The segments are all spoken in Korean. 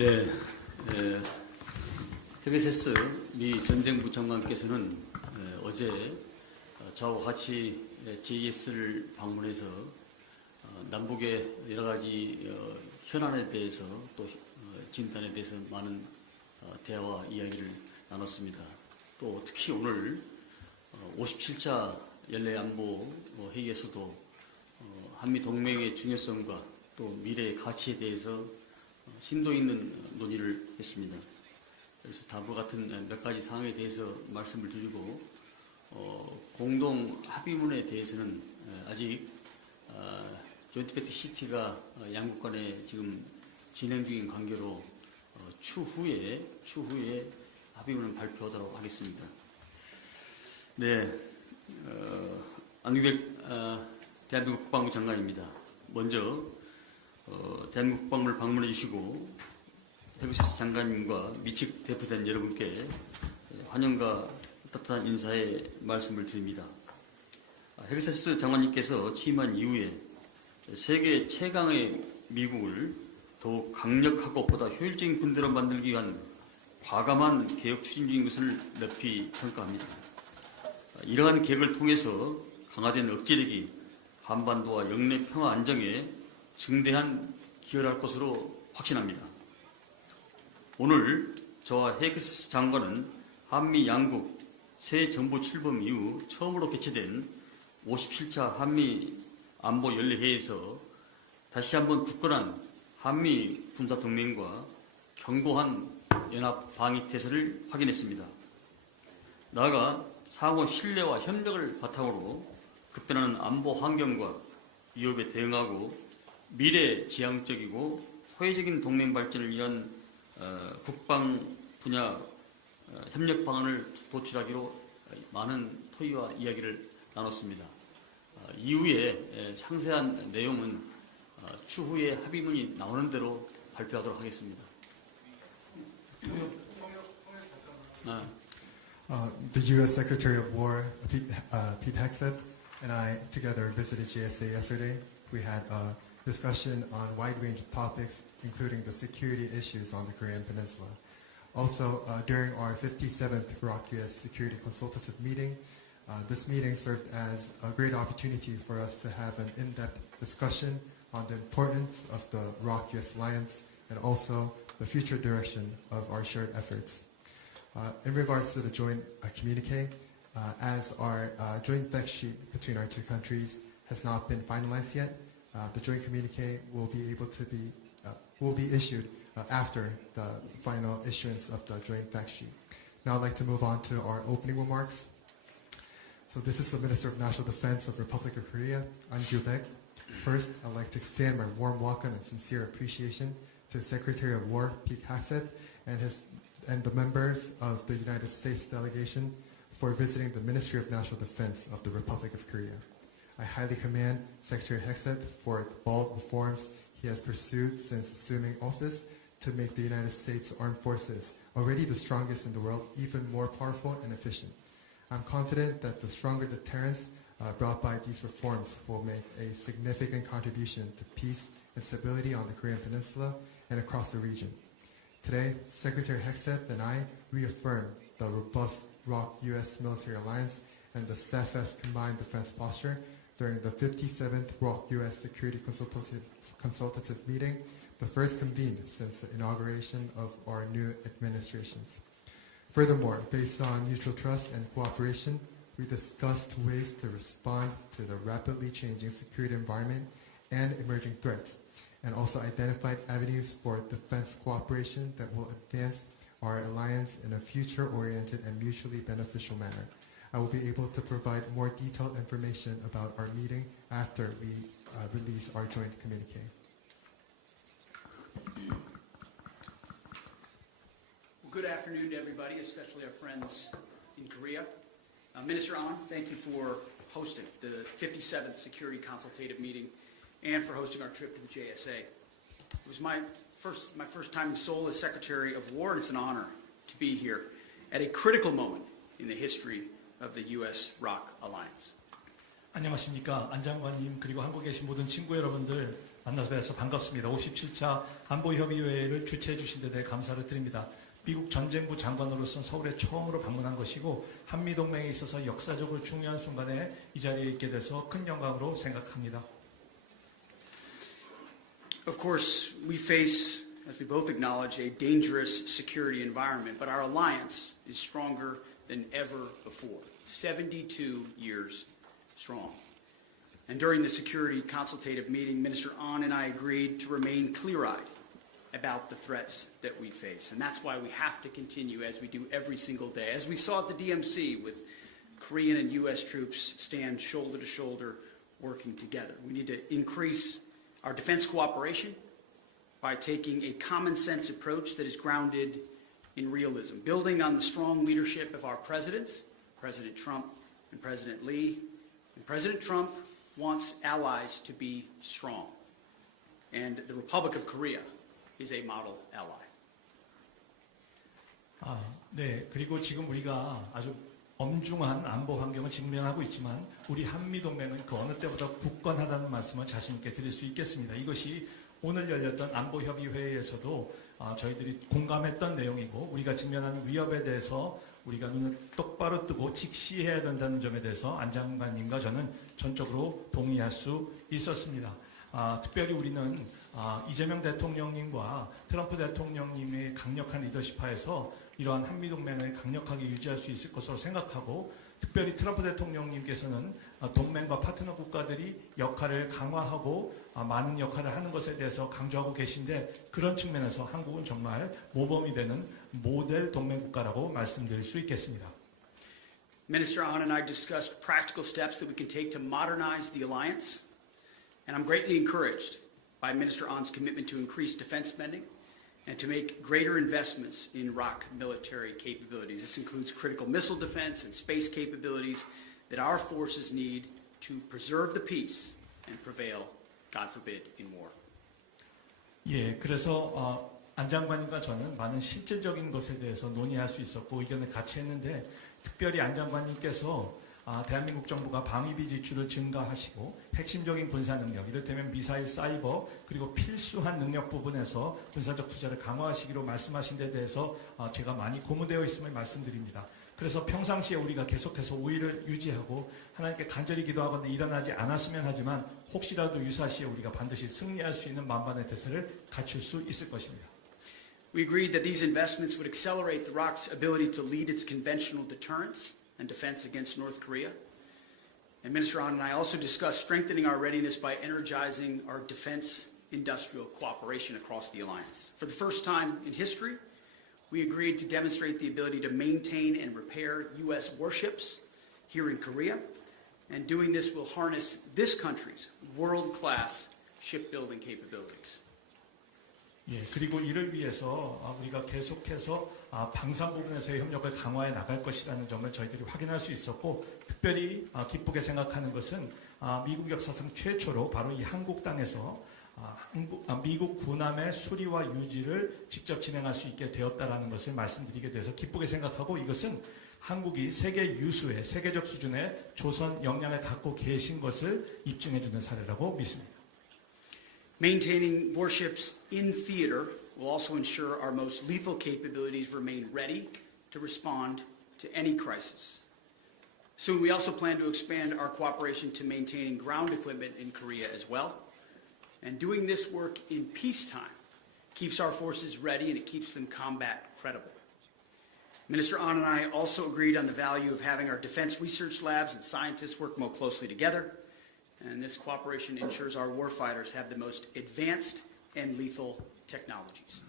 네, 헤게세스 미 전쟁부 장관께서는 어제 저와 같이 JS를 방문해서 남북의 여러 가지 현안에 대해서 또 진단에 대해서 많은 대화와 이야기를 나눴습니다. 또 특히 오늘 57차 연례안보 회의에서도 한미 동맹의 중요성과 또 미래의 가치에 대해서 심도 있는 논의를 했습니다. 그래서 다음과 같은 몇 가지 사항에 대해서 말씀을 드리고 공동 합의문에 대해서는 아직 조인트 팩트 시티가 양국 간에 지금 진행 중인 관계로 추후에 합의문을 발표하도록 하겠습니다. 네, 안규백 대한민국 국방부 장관입니다. 먼저 대한민국 국방부를 방문해 주시고 헤게세스 장관님과 미측 대표단 여러분께 환영과 따뜻한 인사의 말씀을 드립니다. 헤게세스 장관님께서 취임한 이후에 세계 최강의 미국을 더욱 강력하고 보다 효율적인 군대로 만들기 위한 과감한 개혁 추진 중인 것을 높이 평가합니다. 이러한 계획을 통해서 강화된 억제력이 한반도와 영내 평화 안정에 증대한 기여를 할 것으로 확신합니다. 오늘 저와 헤게세스 장관은 한미 양국 새 정부 출범 이후 처음으로 개최된 57차 한미 안보 연례회에서 다시 한번 굳건한 한미 군사 동맹과 견고한 연합 방위 태세를 확인했습니다. 나아가 상호 신뢰와 협력을 바탕으로 급변하는 안보 환경과 위협에 대응하고 미래지향적이고 호혜적인 동맹 발전을 위한 국방 분야 협력 방안을 도출하기로 많은 토의와 이야기를 나눴습니다. 이후에 상세한 내용은 추후에 합의문이 나오는 대로 발표하도록 하겠습니다. The U.S. Secretary of War, Pete Hegseth, and I together visited JSA yesterday. We had a discussion on a wide range of topics, including the security issues on the Korean Peninsula. Also, during our 57th ROK-US Security Consultative Meeting, this meeting served as a great opportunity for us to have an in-depth discussion on the importance of the ROK-US alliance and also the future direction of our shared efforts. In regards to the joint communique, as our joint fact sheet between our two countries has not been finalized yet, the joint communique will be issued after the final issuance of the joint fact sheet. Now I'd like to move on to our opening remarks. So this is the Minister of National Defense of Republic of Korea, An Gyu-baek. First, I'd like to extend my warm welcome and sincere appreciation to the Secretary of War, Pete Hegseth, and the members of the United States delegation for visiting the Ministry of National Defense of the Republic of Korea. I highly commend Secretary Hegseth for the bold reforms he has pursued since assuming office to make the United States Armed Forces, already the strongest in the world, even more powerful and efficient. I'm confident that the stronger deterrence brought by these reforms will make a significant contribution to peace and stability on the Korean Peninsula and across the region. Today, Secretary Hegseth and I reaffirm the robust ROK-US military alliance and the steadfast combined defense posture during the 57th ROK-US Security Consultative Meeting, the first convened since the inauguration of our new administrations. Furthermore, based on mutual trust and cooperation, we discussed ways to respond to the rapidly changing security environment and emerging threats, and also identified avenues for defense cooperation that will advance our alliance in a future-oriented and mutually beneficial manner. I will be able to provide more detailed information about our meeting after we release our joint communique. Well, good afternoon to everybody, especially our friends in Korea. Minister An, thank you for hosting the 57th Security Consultative Meeting and for hosting our trip to the JSA. It was my first time in Seoul as Secretary of War, and it's an honor to be here at a critical moment in the history of the U.S.-ROK alliance. 안녕하십니까. 안 장관님 그리고 한국에 계신 모든 친구 여러분들 만나서 뵈서 반갑습니다. 57차 안보협의회를 주최해 주신 데 대해 감사를 드립니다. 미국 전쟁부 장관으로서 서울에 처음으로 방문한 것이고 한미동맹에 있어서 역사적으로 중요한 순간에 이 자리에 있게 돼서 큰 영광으로 생각합니다. Of course, we face, as we both acknowledge, a dangerous security environment, but our alliance is stronger than ever before, 72 years strong. And during the security consultative meeting, Minister Ahn and I agreed to remain clear-eyed about the threats that we face. And that's why we have to continue, as we do every single day. As we saw at the DMC with Korean and U.S. troops stand shoulder to shoulder working together. We need to increase our defense cooperation by taking a common sense approach that is grounded in realism, building on the strong leadership of our presidents, President Trump and President Lee. And President Trump wants allies to be strong. And the Republic of Korea is a model ally. 네. 그리고 지금 우리가 아주 엄중한 안보 환경을 직면하고 있지만 우리 한미동맹은 그 어느 때보다 굳건하다는 말씀을 자신 있게 드릴 수 있겠습니다. 이것이 오늘 열렸던 안보협의회에서도 저희들이 공감했던 내용이고 우리가 직면하는 위협에 대해서 우리가 눈을 똑바로 뜨고 직시해야 된다는 점에 대해서 안 장관님과 저는 전적으로 동의할 수 있었습니다. 특별히 우리는 이재명 대통령님과 트럼프 대통령님의 강력한 리더십 하에서 이러한 한미동맹을 강력하게 유지할 수 있을 것으로 생각하고 특별히 트럼프 대통령님께서는 동맹과 파트너 국가들이 역할을 강화하고 많은 역할을 하는 것에 대해서 강조하고 계신데 그런 측면에서 한국은 정말 모범이 되는 모델 동맹국가라고 말씀드릴 수 있겠습니다. Minister Ahn and I discussed practical steps that we can take to modernize the alliance, and I'm greatly encouraged by Minister Ahn's commitment to increase defense spending and to make greater investments in ROK military capabilities. This includes critical missile defense and space capabilities that our forces need to preserve the peace and prevail, God forbid, in war. 예, 그래서 안 장관님과 저는 많은 실질적인 것에 대해서 논의할 수 있었고 의견을 같이 했는데 특별히 안 장관님께서 대한민국 정부가 방위비 지출을 증가하시고 핵심적인 군사 능력, 이를테면 미사일, 사이버 그리고 필수한 능력 부분에서 군사적 투자를 강화하시기로 말씀하신 데 대해서 제가 많이 고무되어 있음을 말씀드립니다. 그래서 평상시에 우리가 계속해서 우위를 유지하고 하나님께 간절히 기도하건대 일어나지 않았으면 하지만 혹시라도 유사시에 우리가 반드시 승리할 수 있는 만반의 대세를 갖출 수 있을 것입니다. We agreed that these investments would accelerate the ROK's ability to lead its conventional deterrence and defense against North Korea. And Minister Ahn and I also discussed strengthening our readiness by energizing our defense industrial cooperation across the alliance. For the first time in history, we agreed to demonstrate the ability to maintain and repair U.S. warships here in Korea. And doing this will harness this country's world-class shipbuilding capabilities. 예, 그리고 이를 위해서 우리가 계속해서 방산 부분에서의 협력을 강화해 나갈 것이라는 점을 저희들이 확인할 수 있었고 특별히 기쁘게 생각하는 것은 미국 역사상 최초로 바로 이 한국 땅에서 미국 군함의 수리와 유지를 직접 진행할 수 있게 되었다라는 것을 말씀드리게 돼서 기쁘게 생각하고 이것은 한국이 세계 유수의 세계적 수준의 조선 역량을 갖고 계신 것을 입증해주는 사례라고 믿습니다. Maintaining warships in theater will also ensure our most lethal capabilities remain ready to respond to any crisis. Soon, we also plan to expand our cooperation to maintaining ground equipment in Korea as well. And doing this work in peacetime keeps our forces ready and it keeps them combat credible. Minister Ahn and I also agreed on the value of having our defense research labs and scientists work more closely together. And this cooperation ensures our warfighters have the most advanced and lethal technologies.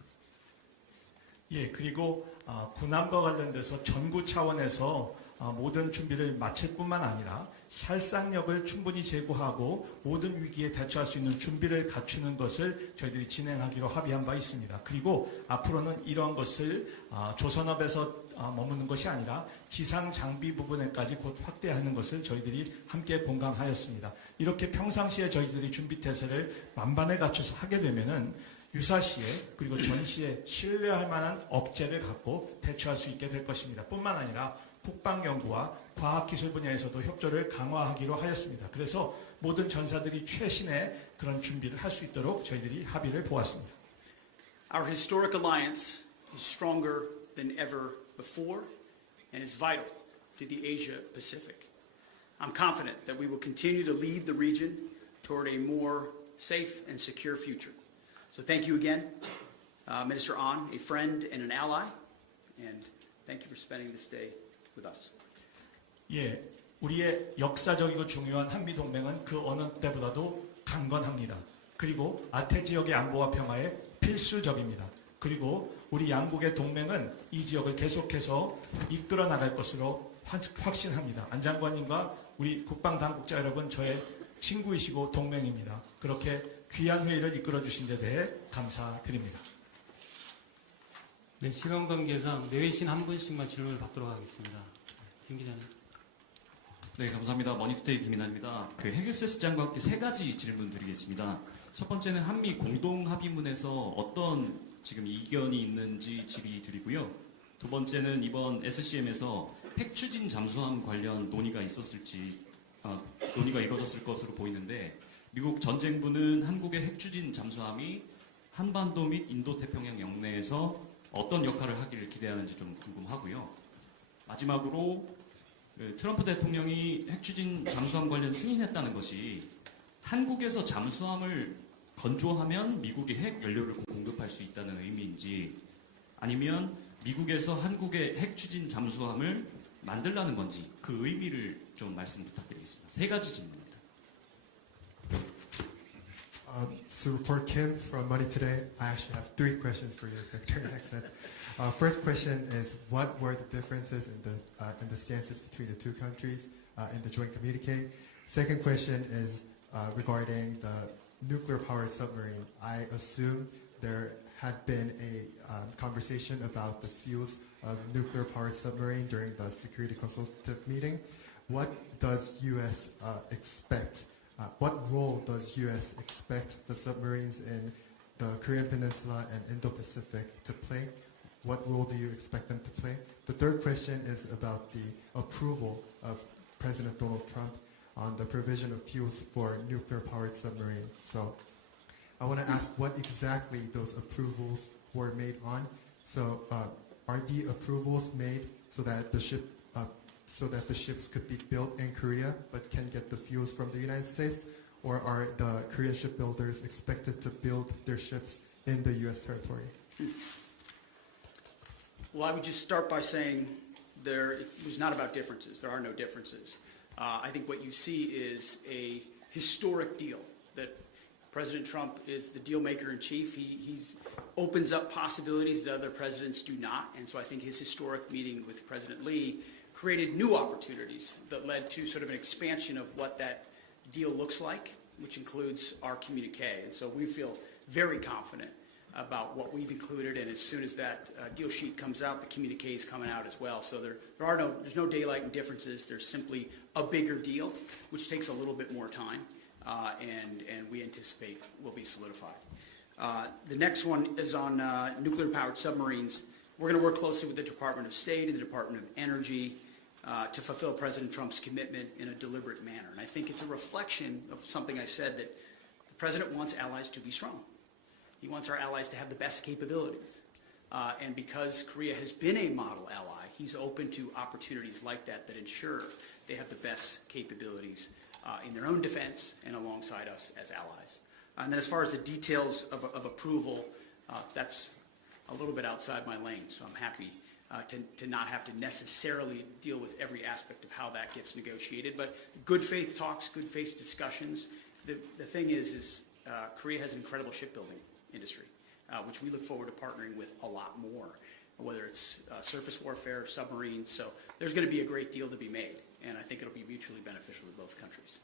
예, 그리고 군함과 관련돼서 전구 차원에서 모든 준비를 마칠 뿐만 아니라 살상력을 충분히 제고하고 모든 위기에 대처할 수 있는 준비를 갖추는 것을 저희들이 진행하기로 합의한 바 있습니다. 그리고 앞으로는 이러한 것을 조선업에서 머무는 것이 아니라 지상 장비 부분에까지 곧 확대하는 것을 저희들이 함께 공감하였습니다. 이렇게 평상시에 저희들이 준비 태세를 만반에 갖춰서 하게 되면은 유사시에 그리고 전시에 신뢰할 만한 업체를 갖고 대처할 수 있게 될 것입니다. 뿐만 아니라 국방연구와 과학기술 분야에서도 협조를 강화하기로 하였습니다. 그래서 모든 전사들이 최신의 그런 준비를 할 수 있도록 저희들이 합의를 보았습니다. Our historic alliance is stronger than ever before and is vital to the Asia Pacific. I'm confident that we will continue to lead the region toward a more safe and secure future. So thank you again, Minister An, a friend and an ally, and thank you for spending this day with us. 예, 우리의 역사적이고 중요한 한미 동맹은 그 어느 때보다도 강건합니다. 그리고 아태 지역의 안보와 평화에 필수적입니다. 그리고 우리 양국의 동맹은 이 지역을 계속해서 이끌어 나갈 것으로 확신합니다. 안 장관님과 우리 국방 당국자 여러분 저의 친구이시고 동맹입니다. 그렇게 귀한 회의를 이끌어 주신 데 대해 감사드립니다. 네, 시간 관계상 내외신 한 분씩만 질문을 받도록 하겠습니다. 김 기자님. 네, 감사합니다. 머니투데이 김인환입니다. 헤그세스장과 함께 세 가지 질문 드리겠습니다. 첫 번째는 한미 공동 합의문에서 어떤 지금 이견이 있는지 질의 드리고요. 두 번째는 이번 SCM에서 핵 추진 잠수함 관련 논의가 이루어졌을 것으로 보이는데 미국 전쟁부는 한국의 핵 추진 잠수함이 한반도 및 인도태평양 영내에서 어떤 역할을 하기를 기대하는지 좀 궁금하고요. 마지막으로 트럼프 대통령이 핵 추진 잠수함 관련 승인했다는 것이 한국에서 잠수함을 건조하면 미국이 핵 연료를 공급할 수 있다는 의미인지 아니면 미국에서 한국의 핵 추진 잠수함을 만들라는 건지 그 의미를 좀 말씀 부탁드리겠습니다. 세 가지 질문입니다. So for Kim from Money Today, I actually have 3 questions for you, Secretary Hexet. First question is, what were the differences in the stances between the two countries in the joint communique? Second question is regarding the nuclear-powered submarine. I assume there had been a conversation about the fuels of nuclear-powered submarine during the Security Consultative Meeting. What does U.S. expect? What role does U.S. expect the submarines in the Korean Peninsula and Indo-Pacific to play? What role do you expect them to play? The third question is about the approval of President Donald Trump on the provision of fuels for nuclear-powered submarines. So I want to ask what exactly those approvals were made on. So are the approvals made so that the ships could be built in Korea but can get the fuels from the United States, or are the Korean shipbuilders expected to build their ships in the U.S. territory? Well, I would just start by saying it was not about differences. There are no differences. I think what you see is a historic deal that President Trump is the deal maker in chief. He opens up possibilities that other presidents do not. And so I think his historic meeting with President Lee created new opportunities that led to sort of an expansion of what that deal looks like, which includes our communique. And so we feel very confident about what we've included, and as soon as that deal sheet comes out, the communique is coming out as well. So there's no daylight and differences. There's simply a bigger deal, which takes a little bit more time, and we anticipate will be solidified. The next one is on nuclear-powered submarines. We're going to work closely with the Department of State and the Department of Energy to fulfill President Trump's commitment in a deliberate manner. And I think it's a reflection of something I said, that the President wants allies to be strong. He wants our allies to have the best capabilities. And because Korea has been a model ally, he's open to opportunities like that ensure they have the best capabilities in their own defense and alongside us as allies. And then as far as the details of approval, that's a little bit outside my lane, so I'm happy to not have to necessarily deal with every aspect of how that gets negotiated. But good faith talks, good faith discussions. The thing is Korea has an incredible shipbuilding industry, which we look forward to partnering with a lot more, whether it's surface warfare, submarines. So there's going to be a great deal to be made, and I think it'll be mutually beneficial to both countries.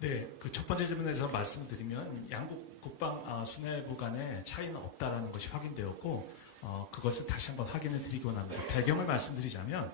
네, 그 첫 번째 질문에서 말씀드리면 양국 국방 수뇌부 간의 차이는 없다라는 것이 확인되었고 그것을 다시 한번 확인을 드리고 납니다. 배경을 말씀드리자면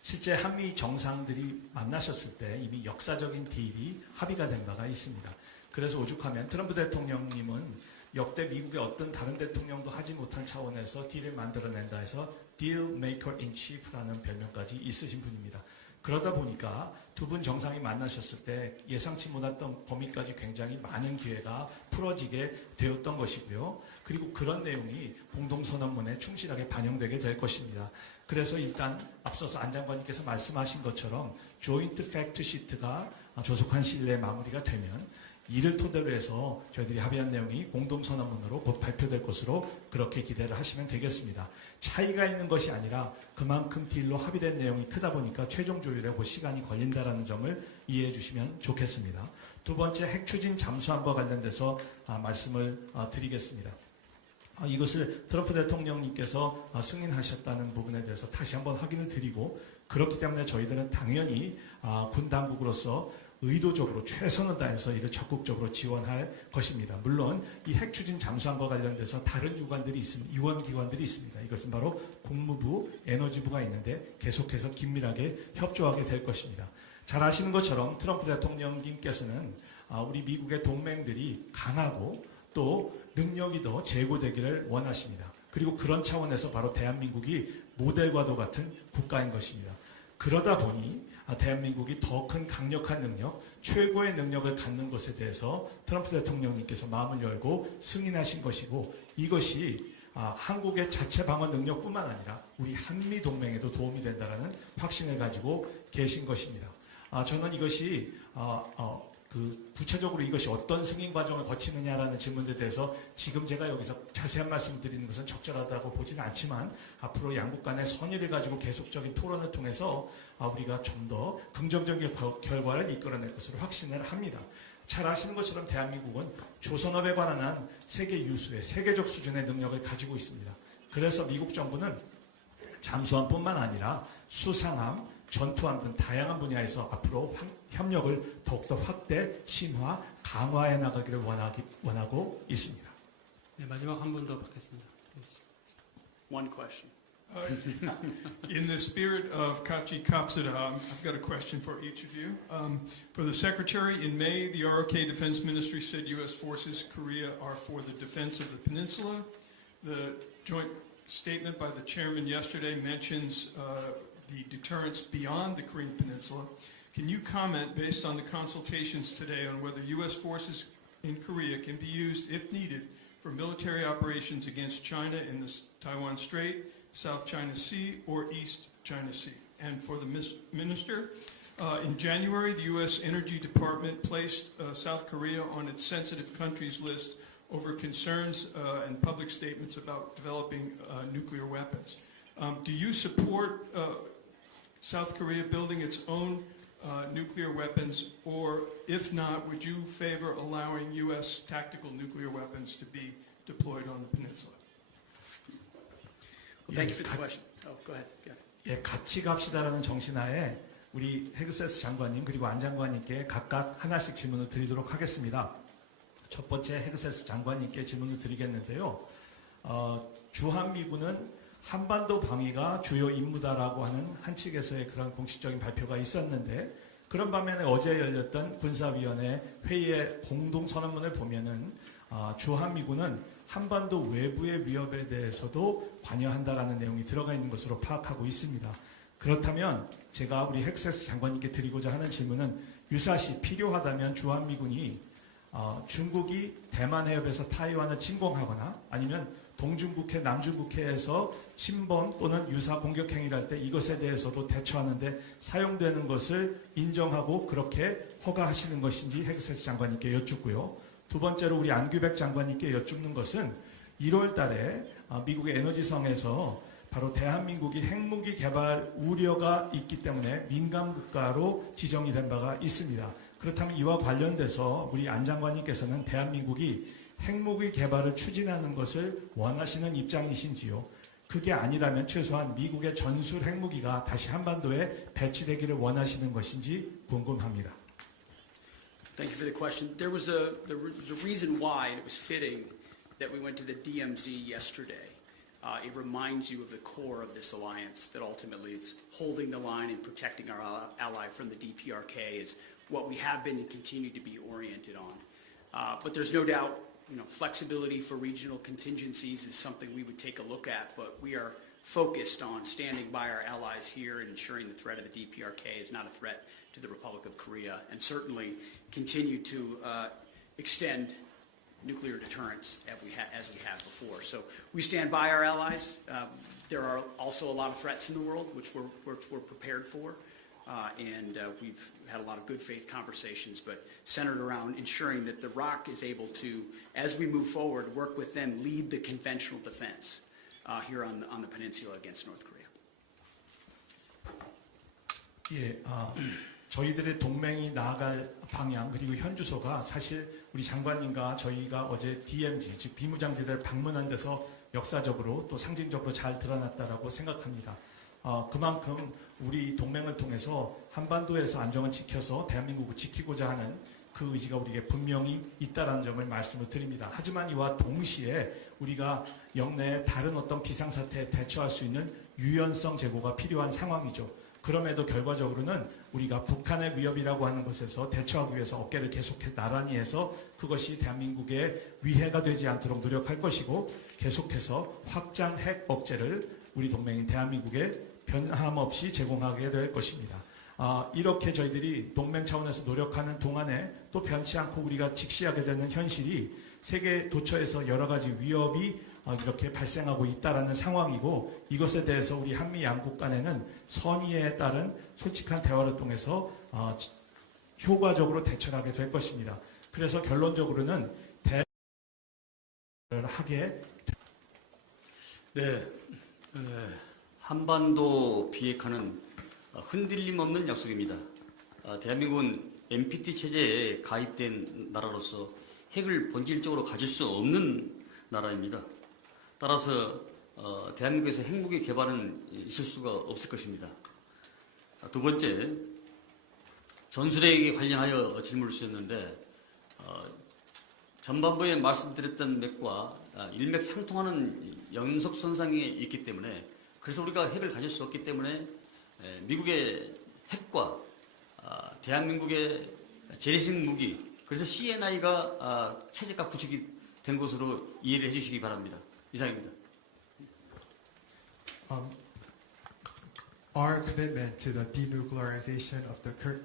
실제 한미 정상들이 만나셨을 때 이미 역사적인 딜이 합의가 된 바가 있습니다. 그래서 오죽하면 트럼프 대통령님은 역대 미국의 어떤 다른 대통령도 하지 못한 차원에서 딜을 만들어낸다 해서 딜 메이커 인 치프라는 별명까지 있으신 분입니다. 그러다 보니까 두 분 정상이 만나셨을 때 예상치 못했던 범위까지 굉장히 많은 기회가 풀어지게 되었던 것이고요. 그리고 그런 내용이 공동선언문에 충실하게 반영되게 될 것입니다. 그래서 일단 앞서서 안 장관님께서 말씀하신 것처럼 조인트 팩트 시트가 조속한 시일 내에 마무리가 되면 이를 토대로 해서 저희들이 합의한 내용이 공동선언문으로 곧 발표될 것으로 그렇게 기대를 하시면 되겠습니다. 차이가 있는 것이 아니라 그만큼 딜로 합의된 내용이 크다 보니까 최종 조율에 그 시간이 걸린다는 점을 이해해 주시면 좋겠습니다. 두 번째, 핵 추진 잠수함과 관련돼서 말씀을 드리겠습니다. 이것을 트럼프 대통령님께서 승인하셨다는 부분에 대해서 다시 한번 확인을 드리고, 그렇기 때문에 저희들은 당연히 군 당국으로서 의도적으로 최선을 다해서 이를 적극적으로 지원할 것입니다. 물론 이 핵 추진 잠수함과 관련돼서 다른 유관기관들이 있습니다. 이것은 바로 국무부, 에너지부가 있는데 계속해서 긴밀하게 협조하게 될 것입니다. 잘 아시는 것처럼 트럼프 대통령님께서는 우리 미국의 동맹들이 강하고 또 능력이 더 제고되기를 원하십니다. 그리고 그런 차원에서 바로 대한민국이 모델과도 같은 국가인 것입니다. 그러다 보니 대한민국이 더 큰 강력한 능력, 최고의 능력을 갖는 것에 대해서 트럼프 대통령님께서 마음을 열고 승인하신 것이고, 이것이 한국의 자체 방어 능력뿐만 아니라 우리 한미 동맹에도 도움이 된다는 확신을 가지고 계신 것입니다. 저는 이것이 구체적으로 이것이 어떤 승인 과정을 거치느냐라는 질문에 대해서 지금 제가 여기서 자세한 말씀을 드리는 것은 적절하다고 보지는 않지만, 앞으로 양국 간의 선의를 가지고 계속적인 토론을 통해서 우리가 좀 더 긍정적인 결과를 이끌어낼 것으로 확신을 합니다. 잘 아시는 것처럼 대한민국은 조선업에 관한 한 세계 유수의 세계적 수준의 능력을 가지고 있습니다. 그래서 미국 정부는 잠수함뿐만 아니라 수상함, 전투함 등 다양한 분야에서 앞으로 협력을 더욱더 확대, 심화, 강화해 나가기를 원하고 있습니다. 네, 마지막 한 분 더 받겠습니다. One question. In the spirit of Kachi Kapsada, I've got a question for each of you. For the Secretary, in May, the ROK Defense Ministry said U.S. forces Korea are for the defense of the peninsula. The joint statement by the chairman yesterday mentions the deterrence beyond the Korean Peninsula. Can you comment, based on the consultations today, on whether U.S. forces in Korea can be used, if needed, for military operations against China in the Taiwan Strait, South China Sea, or East China Sea? And for the minister, in January, the U.S. Energy Department placed South Korea on its sensitive countries list over concerns and public statements about developing nuclear weapons. Do you support South Korea building its own nuclear weapons, or if not, would you favor allowing U.S. tactical nuclear weapons to be deployed on the peninsula? Well, thank you for the question. Oh, go ahead. Yeah. 같이 갑시다라는 정신하에 우리 헤그세스 장관님 그리고 안 장관님께 각각 하나씩 질문을 드리도록 하겠습니다. 첫 번째 헤그세스 장관님께 질문을 드리겠는데요. 주한미군은 한반도 방위가 주요 임무다라고 하는 한 측에서의 그런 공식적인 발표가 있었는데, 그런 반면에 어제 열렸던 군사위원회 회의의 공동선언문을 보면은 주한미군은 한반도 외부의 위협에 대해서도 관여한다라는 내용이 들어가 있는 것으로 파악하고 있습니다. 그렇다면 제가 우리 헤그세스 장관님께 드리고자 하는 질문은, 유사시 필요하다면 주한미군이 중국이 대만 해협에서 타이완을 침공하거나 아니면 동중국해, 남중국해에서 침범 또는 유사 공격 행위를 할 때 이것에 대해서도 대처하는데 사용되는 것을 인정하고 그렇게 허가하시는 것인지 헤그세스 장관님께 여쭙고요. 두 번째로 우리 안규백 장관님께 여쭙는 것은 1월 달에 미국의 에너지성에서 바로 대한민국이 핵무기 개발 우려가 있기 때문에 민감 국가로 지정이 된 바가 있습니다. 그렇다면 이와 관련돼서 우리 안 장관님께서는 대한민국이 핵무기 개발을 추진하는 것을 원하시는 입장이신지요? 그게 아니라면 최소한 미국의 전술 핵무기가 다시 한반도에 배치되기를 원하시는 것인지 궁금합니다. Thank you for the question. There was a reason why, and it was fitting that we went to the DMZ yesterday. It reminds you of the core of this alliance, that ultimately it's holding the line and protecting our ally from the DPRK is what we have been and continue to be oriented on. But there's no doubt flexibility for regional contingencies is something we would take a look at, but we are focused on standing by our allies here and ensuring the threat of the DPRK is not a threat to the Republic of Korea, and certainly continue to extend nuclear deterrence as we have before. So we stand by our allies. There are also a lot of threats in the world which we're prepared for, and we've had a lot of good faith conversations, but centered around ensuring that the ROC is able to, as we move forward, work with them, lead the conventional defense here on the peninsula against North Korea. 예, 저희들의 동맹이 나아갈 방향 그리고 현주소가 사실 우리 장관님과 저희가 어제 DMZ 즉 비무장지대를 방문한 데서 역사적으로 또 상징적으로 잘 드러났다라고 생각합니다. 그만큼 우리 동맹을 통해서 한반도에서 안정을 지켜서 대한민국을 지키고자 하는 그 의지가 우리에게 분명히 있다는 점을 말씀을 드립니다. 하지만 이와 동시에 우리가 영내의 다른 어떤 비상사태에 대처할 수 있는 유연성 제고가 필요한 상황이죠. 그럼에도 결과적으로는 우리가 북한의 위협이라고 하는 것에서 대처하기 위해서 어깨를 계속해 나란히 해서 그것이 대한민국의 위해가 되지 않도록 노력할 것이고 계속해서 확장 핵 억제를 우리 동맹인 대한민국에 변함없이 제공하게 될 것입니다. 이렇게 저희들이 동맹 차원에서 노력하는 동안에 또 변치 않고 우리가 직시하게 되는 현실이 세계 도처에서 여러 가지 위협이 이렇게 발생하고 있다라는 상황이고 이것에 대해서 우리 한미 양국 간에는 선의에 따른 솔직한 대화를 통해서 효과적으로 대처를 하게 될 것입니다. 그래서 결론적으로는 대화를 하게 네, 한반도 비핵화는 흔들림 없는 약속입니다. 대한민국은 NPT 체제에 가입된 나라로서 핵을 본질적으로 가질 수 없는 나라입니다. 따라서 대한민국에서 핵무기 개발은 있을 수가 없을 것입니다. 두 번째, 전술핵에 관련하여 질문을 주셨는데 전반부에 말씀드렸던 맥과 일맥상통하는 연속선상에 있기 때문에 그래서 우리가 핵을 가질 수 없기 때문에 미국의 핵과 대한민국의 재래식 무기 그래서 CNI가 체제가 구축이 된 것으로 이해를 해주시기 바랍니다. 이상입니다. Our commitment to the denuclearization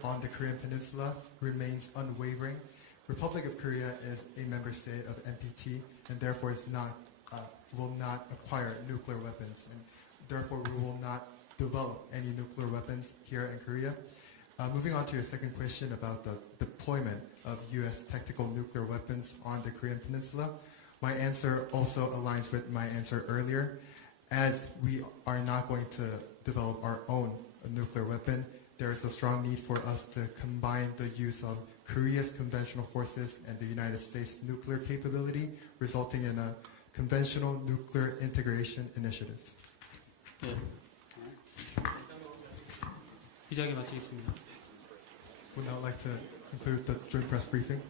on the Korean Peninsula remains unwavering. Republic of Korea is a member state of NPT and therefore will not acquire nuclear weapons, and therefore we will not develop any nuclear weapons here in Korea. Moving on to your second question about the deployment of U.S. tactical nuclear weapons on the Korean Peninsula, my answer also aligns with my answer earlier. As we are not going to develop our own nuclear weapon, there is a strong need for us to combine the use of Korea's conventional forces and the United States nuclear capability, resulting in a conventional nuclear integration initiative. 네. 기자회견 마치겠습니다. Would now like to conclude the joint press briefing.